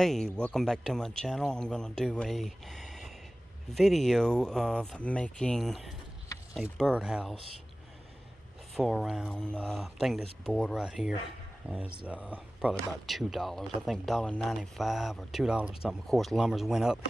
Hey, welcome back to my channel. I'm gonna do a video of making a birdhouse for around I think this board right here is probably about $2. I think $1.95 or $2 something. Of course lumber's went up,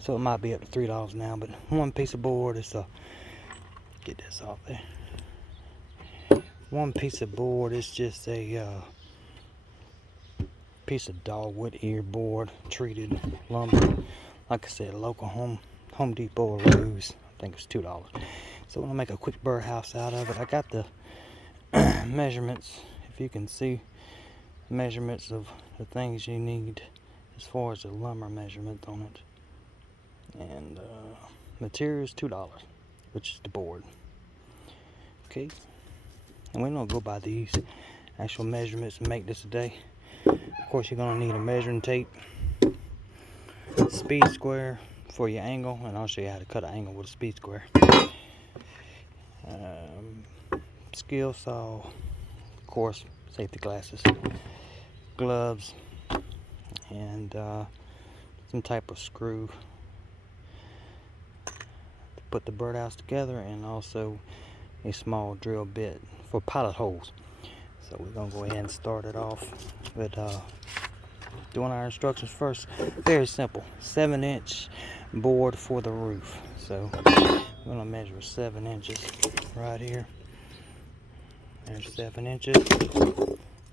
so it might be up to $3 now, but one piece of board is get this off there. One piece of board is just a piece of dogwood ear board, treated lumber. Like I said, local Home Depot or Lowe's. I think it's $2. So I'm gonna make a quick birdhouse out of it. I got the measurements, if you can see, measurements of the things you need as far as the lumber measurement on it. And material is $2, which is the board. Okay, and we're gonna go by these actual measurements and make this today. Of course, you're gonna need a measuring tape, speed square for your angle, and I'll show you how to cut an angle with a speed square. Skill saw, of course, safety glasses, gloves, and some type of screw to put the birdhouse together, and also a small drill bit for pilot holes. So we're gonna go ahead and start it off with doing our instructions first. Very simple, 7-inch board for the roof. So I'm gonna measure 7 inches right here. There's 7 inches.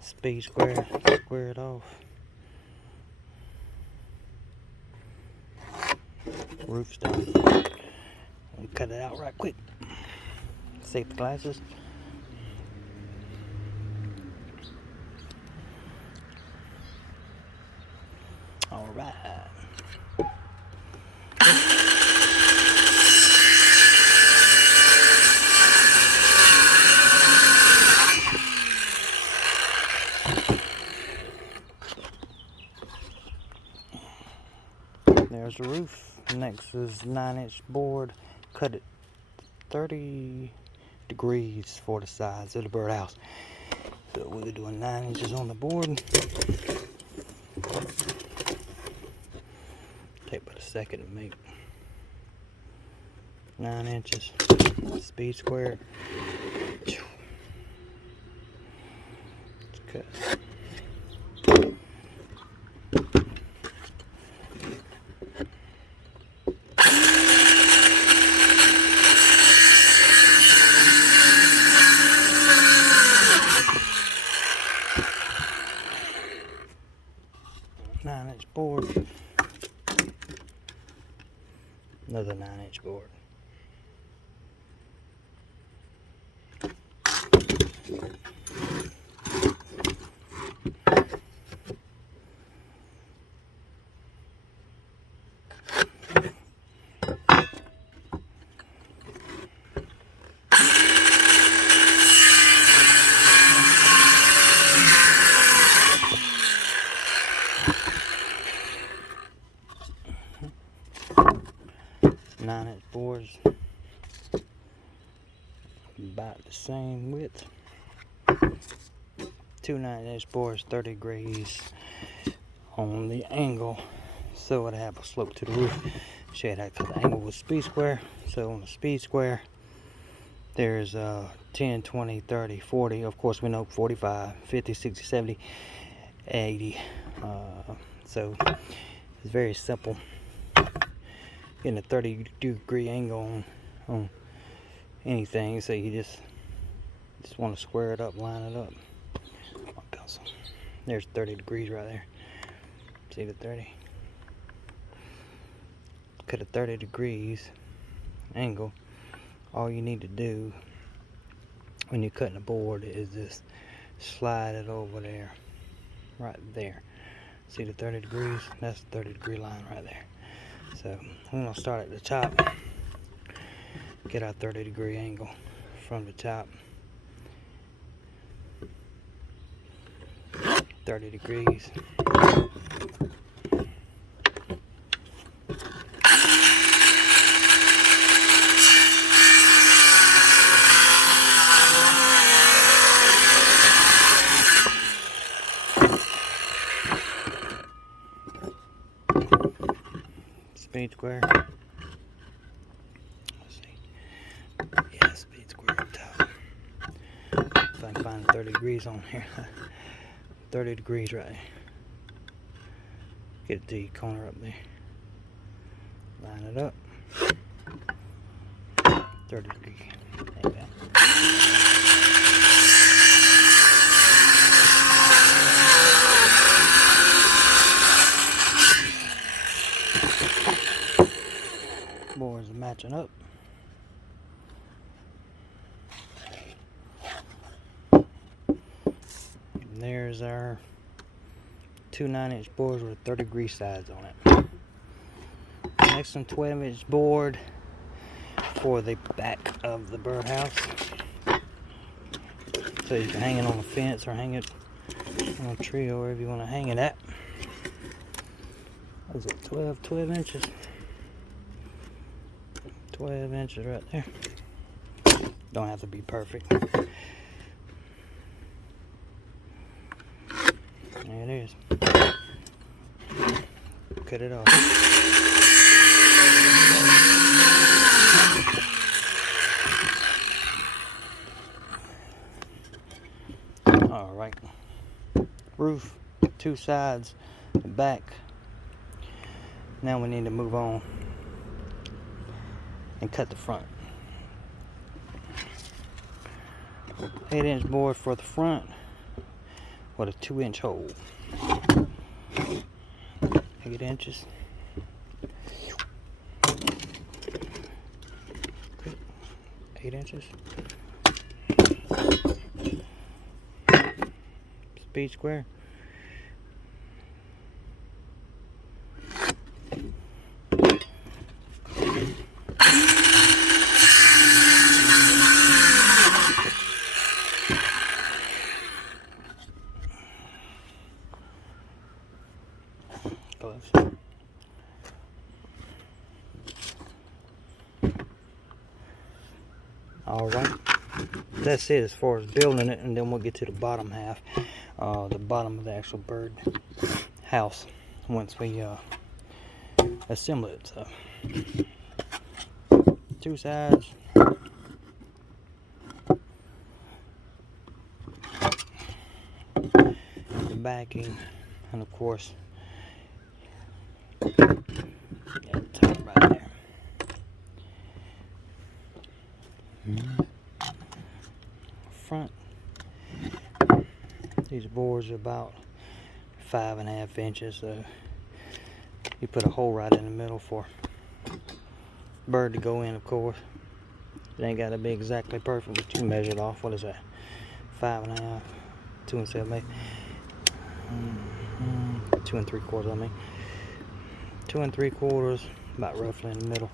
Speed square, square it off. Roof's done. I'll cut it out right quick. Safety glasses. All right. There's the roof. Next is 9-inch board. Cut it 30 degrees for the sides of the birdhouse. So we're doing 9 inches on the board. Take about a second to make 9 inches. Speed square. Let's cut. Nine-inch board. Another 9-inch board. Nine-inch boards, about the same width. 2 9-inch boards, 30 degrees on the angle, so it'll have a slope to the roof. Show you how to cut the angle with speed square. So on the speed square, there's 10, 20, 30, 40. Of course, we know 45, 50, 60, 70, 80. So it's very simple. Getting a 30-degree angle on anything, so you just want to square it up, line it up. My pencil. There's 30 degrees right there. See the 30? Cut a 30 degrees angle. All you need to do when you're cutting a board is just slide it over there, right there. See the 30 degrees? That's the 30-degree line right there. So I'm going to start at the top, get our 30-degree angle from the top, 30 degrees. speed square. Let's see. Yeah, speed square up top. If I can find 30 degrees on here. 30 degrees right. Get the corner up there. Line it up. 30 degrees. There you go. Boards are matching up. And there's our two 9-inch boards with 30 degree sides on it. Next, some 12-inch board for the back of the birdhouse, so you can hang it on a fence or hang it on a tree or wherever you want to hang it at. What is it? 12 inches. 12 inches right there. Don't have to be perfect. There it is. Cut it off. All right. Roof, two sides, the back. Now we need to move on and cut the front. 8-inch board for the front with a 2-inch hole. 8 inches. 8 inches. Speed square. Gloves. All right, that's it as far as building it, and then we'll get to the bottom half, the bottom of the actual bird house once we assemble it. So, two sides. The backing, and of course, yeah, top right there. Front. These boards are about 5.5 inches, so you put a hole right in the middle for bird to go in. Of course, it ain't got to be exactly perfect, but you measure it off. What is that? 5.5, 2 7/8, 2 3/4. I mean, 2 3/4, about roughly in the middle.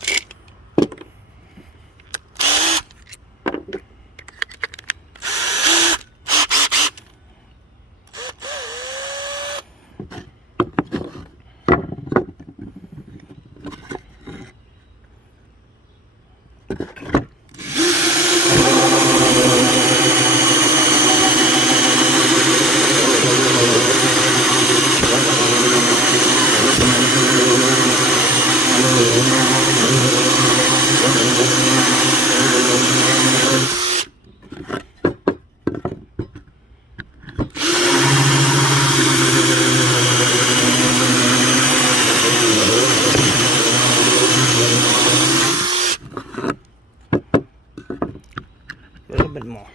A little bit more.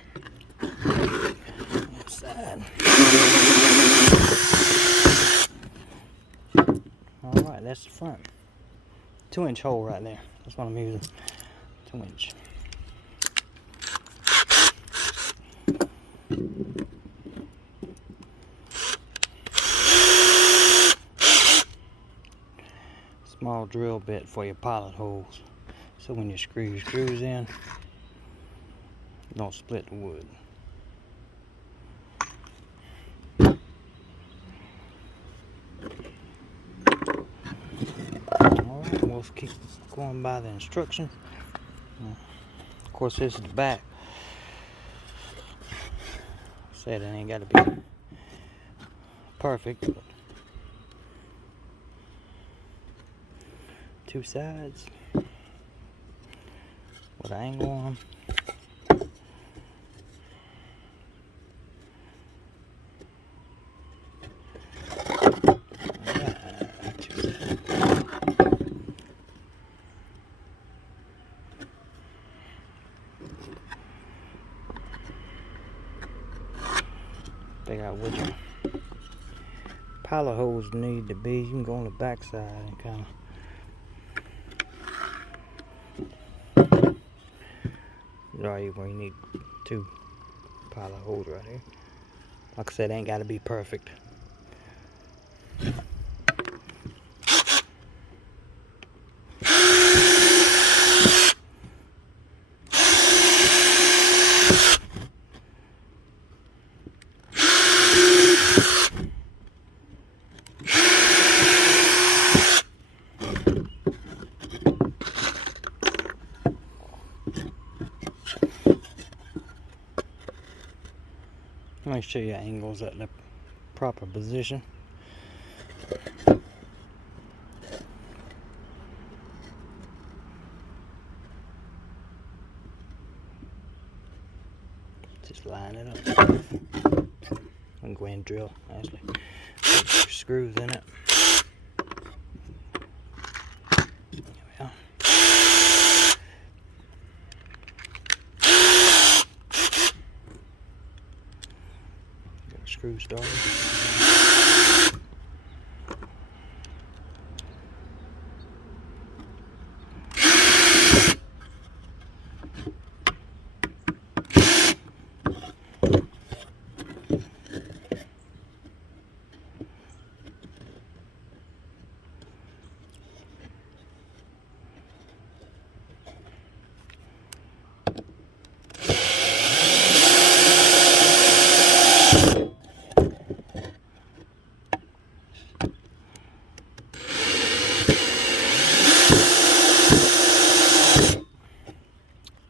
Inside. Alright, that's the front. 2-inch hole right there. That's what I'm using. 2-inch. Small drill bit for your pilot holes, so when you screw your screws in, don't split the wood. Alright, we'll keep going by the instructions. Of course, this is the back. Said it ain't got to be perfect, but two sides with an angle on them. Figure out which pilot holes need to be. You can go on the back side and kind of right where you need two pilot holes right here. Like I said, ain't got to be perfect. Let me show you angles at the proper position. Just line it up. I'm going to drill, actually. Put screws in it. There we go. Get a screw started.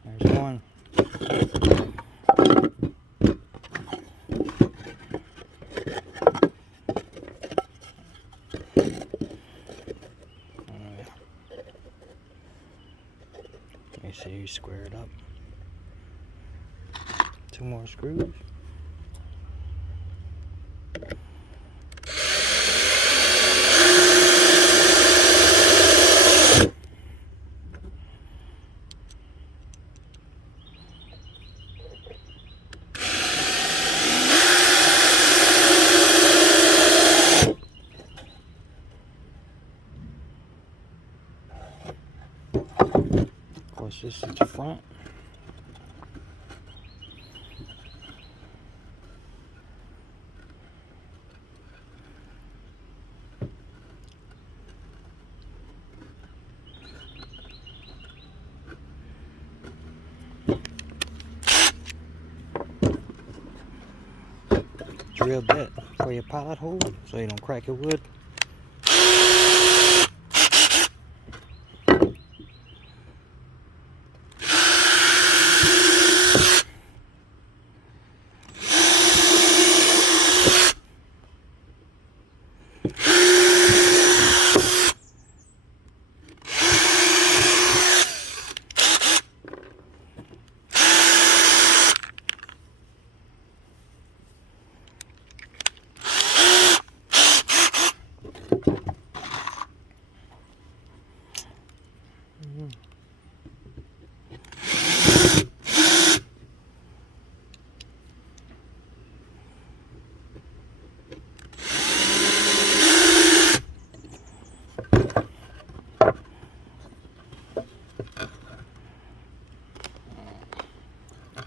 There's one. Let me see you square it up. Two more screws. Of course, this is the front. Drill bit for your pilot hole so you don't crack your wood.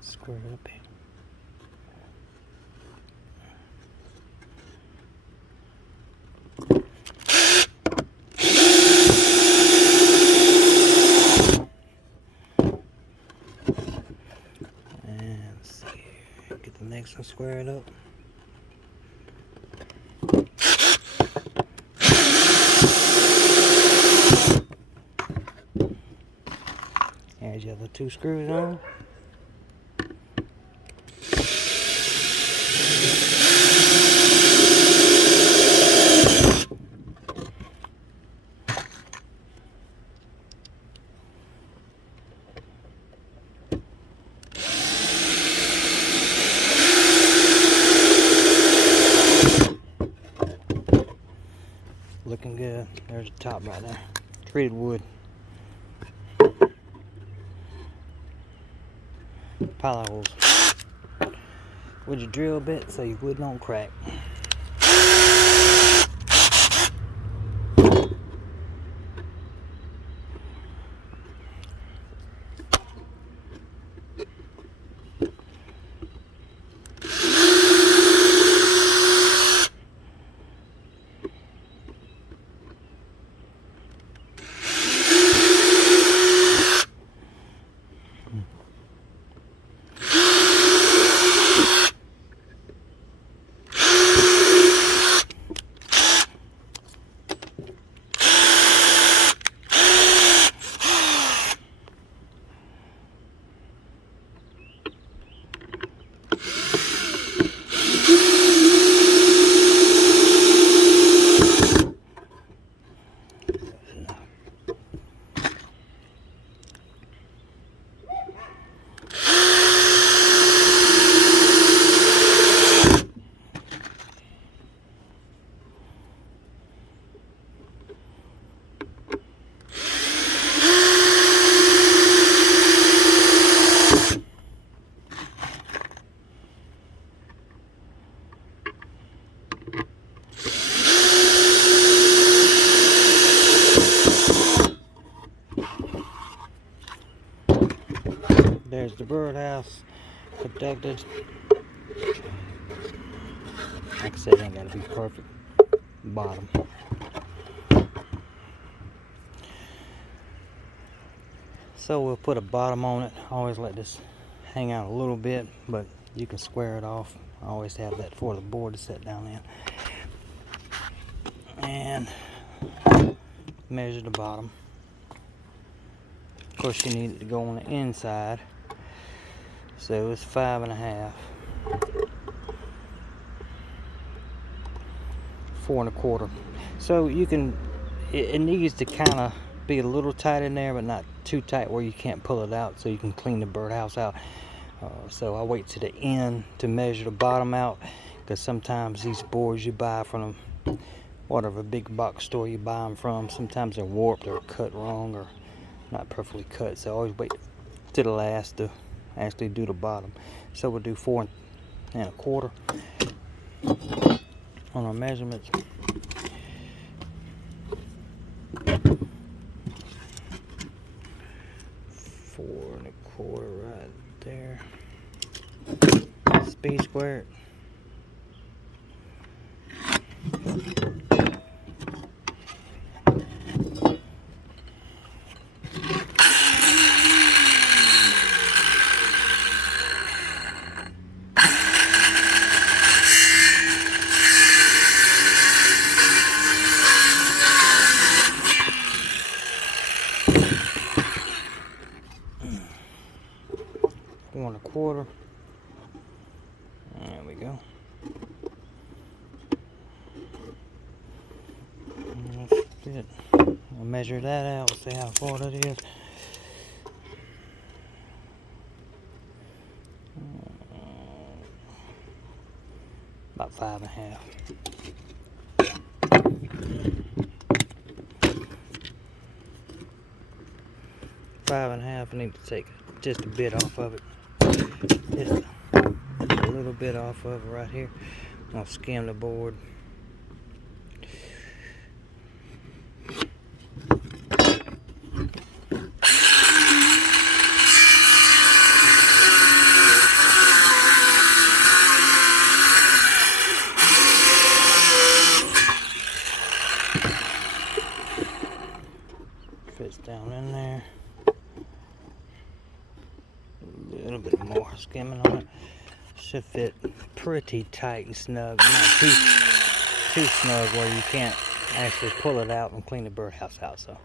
Square it up here. And let's see here. Get the next one squared up. There's your other two screws on. Looking good. There's the top right there. Treated wood. Pilot holes. With your drill bit so your wood don't crack. There's the birdhouse protected. Like I said, it ain't gotta be perfect. Bottom. So we'll put a bottom on it. Always let this hang out a little bit, but you can square it off. I always have that for the board to set down in. And measure the bottom. Of course, you need it to go on the inside. So it's 5.5. 4 1/4. So you can, it needs to kind of be a little tight in there, but not too tight where you can't pull it out, so you can clean the birdhouse out. So I wait to the end to measure the bottom out, because sometimes these boards you buy from whatever big box store you buy them from, sometimes they're warped or cut wrong or not perfectly cut. So I always wait to the last to actually do the bottom. So we'll do 4 1/4 on our measurements. 4 1/4 right there. Speed squared. One 1/4. There we go. That's it. We'll measure that out. See how far that is. About 5.5. 5.5. I need to take just a bit off of it. Just a little bit off of it right here. I'll skim the board. Fits down in there. A little bit more skimming on it. Should fit pretty tight and snug. Not too snug where you can't actually pull it out and clean the birdhouse out. So.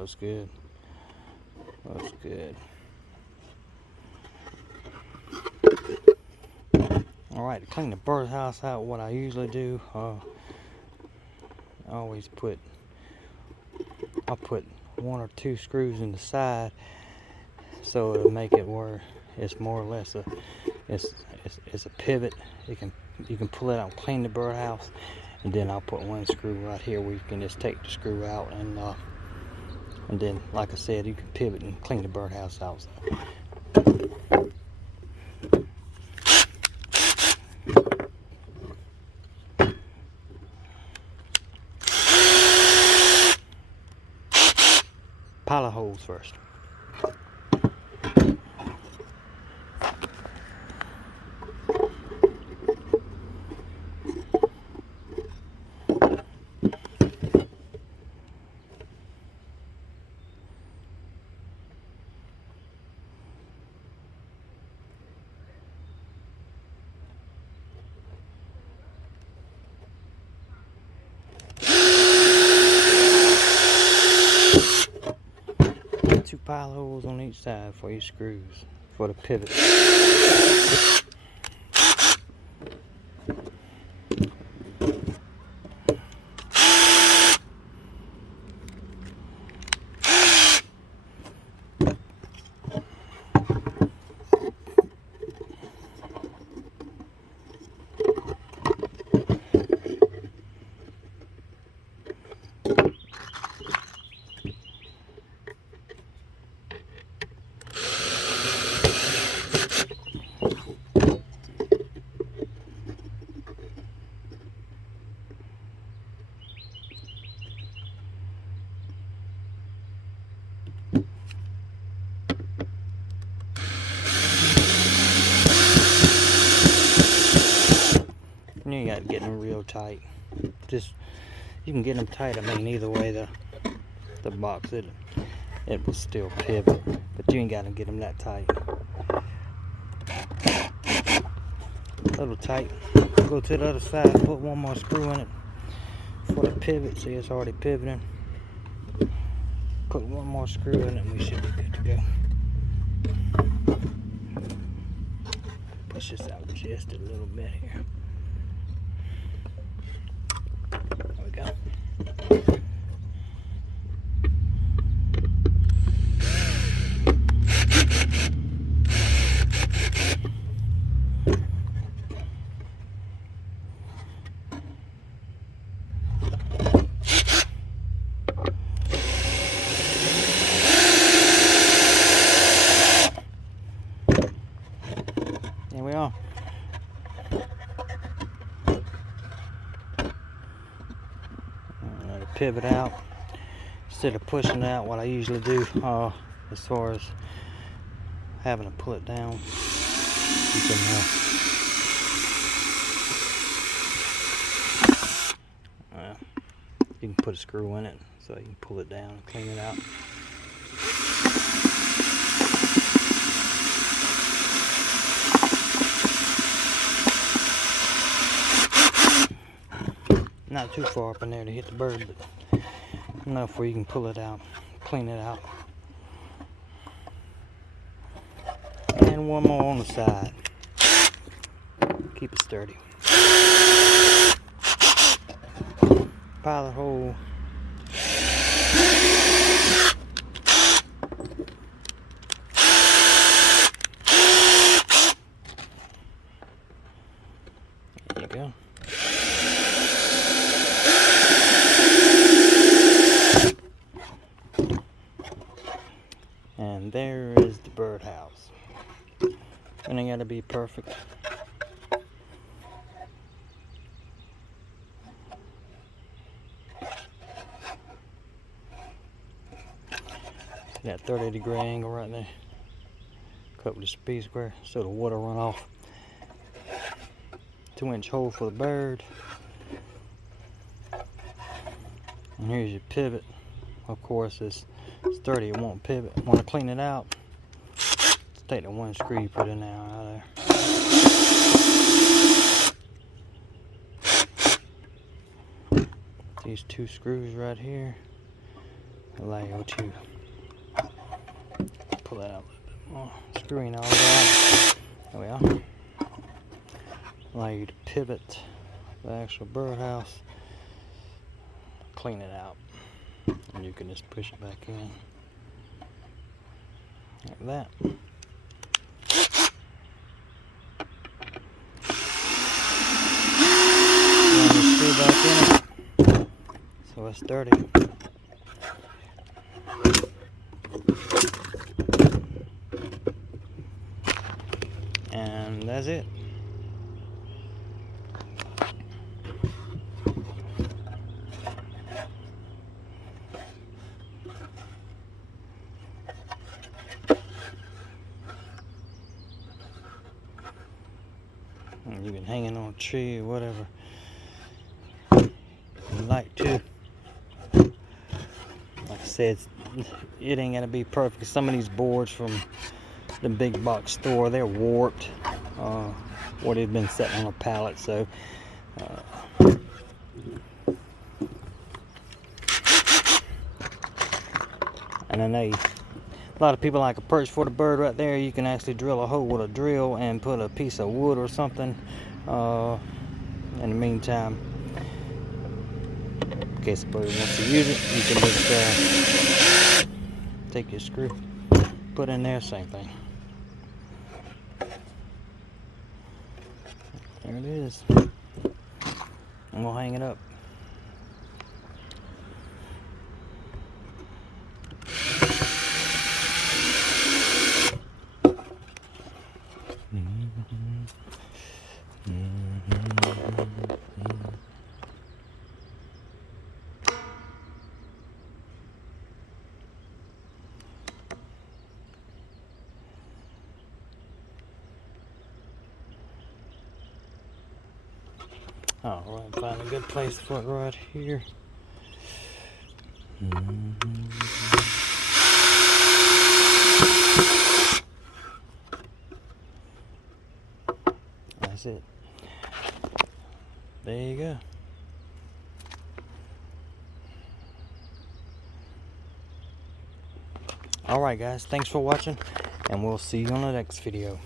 Looks good. Looks good. Alright, to clean the birdhouse out, what I usually do, I always put 1 or 2 screws in the side, so it'll make it where it's more or less it's a pivot. You can pull it out and clean the birdhouse, and then I'll put 1 screw right here where you can just take the screw out, and then, like I said, you can pivot and clean the birdhouse out. Pilot holes first. Two pilot holes on each side for your screws for the pivot. You got to get them real tight. Just, you can get them tight. I mean, either way, the box it will still pivot, but you ain't got to get them that tight. A little tight. Go to the other side. Put 1 more screw in it for the pivot. See, it's already pivoting. Put 1 more screw in it, and we should be good to go. Push this out just a little bit here. There we go. There we are. Pivot out instead of pushing out. What I usually do, as far as having to pull it down, you can put a screw in it so you can pull it down and clean it out. Not too far up in there to hit the bird, but enough where you can pull it out, clean it out. And 1 more on the side. Keep it sturdy. Pilot hole. There you go. And there is the birdhouse. And it gotta be perfect. That 30-degree angle right there. Cut with a speed square so the water run off. 2-inch hole for the bird. And here's your pivot. Of course, it's 30, it won't pivot. Want to clean it out? Just take the 1 screw you put in there out of there. These 2 screws right here allow you to pull that out a little bit more. Screwing all that. There we are. allow you to pivot the actual birdhouse, clean it out, and you can just push it back in like that. And the screw back in it, so it's sturdy. And that's it. And you can hang it on a tree or whatever you like to. Like I said, it ain't gonna be perfect. Some of these boards from the big box store, they're warped, or they've been set on a pallet. So and I know a lot of people like a perch for the bird right there. You can actually drill a hole with a drill and put a piece of wood or something in the meantime. In case the bird wants to use it, you can just take your screw, put in there, same thing. There it is. And we'll hang it up. Alright, find a good place for it right here. That's it. There you go. Alright guys, thanks for watching, and we'll see you on the next video.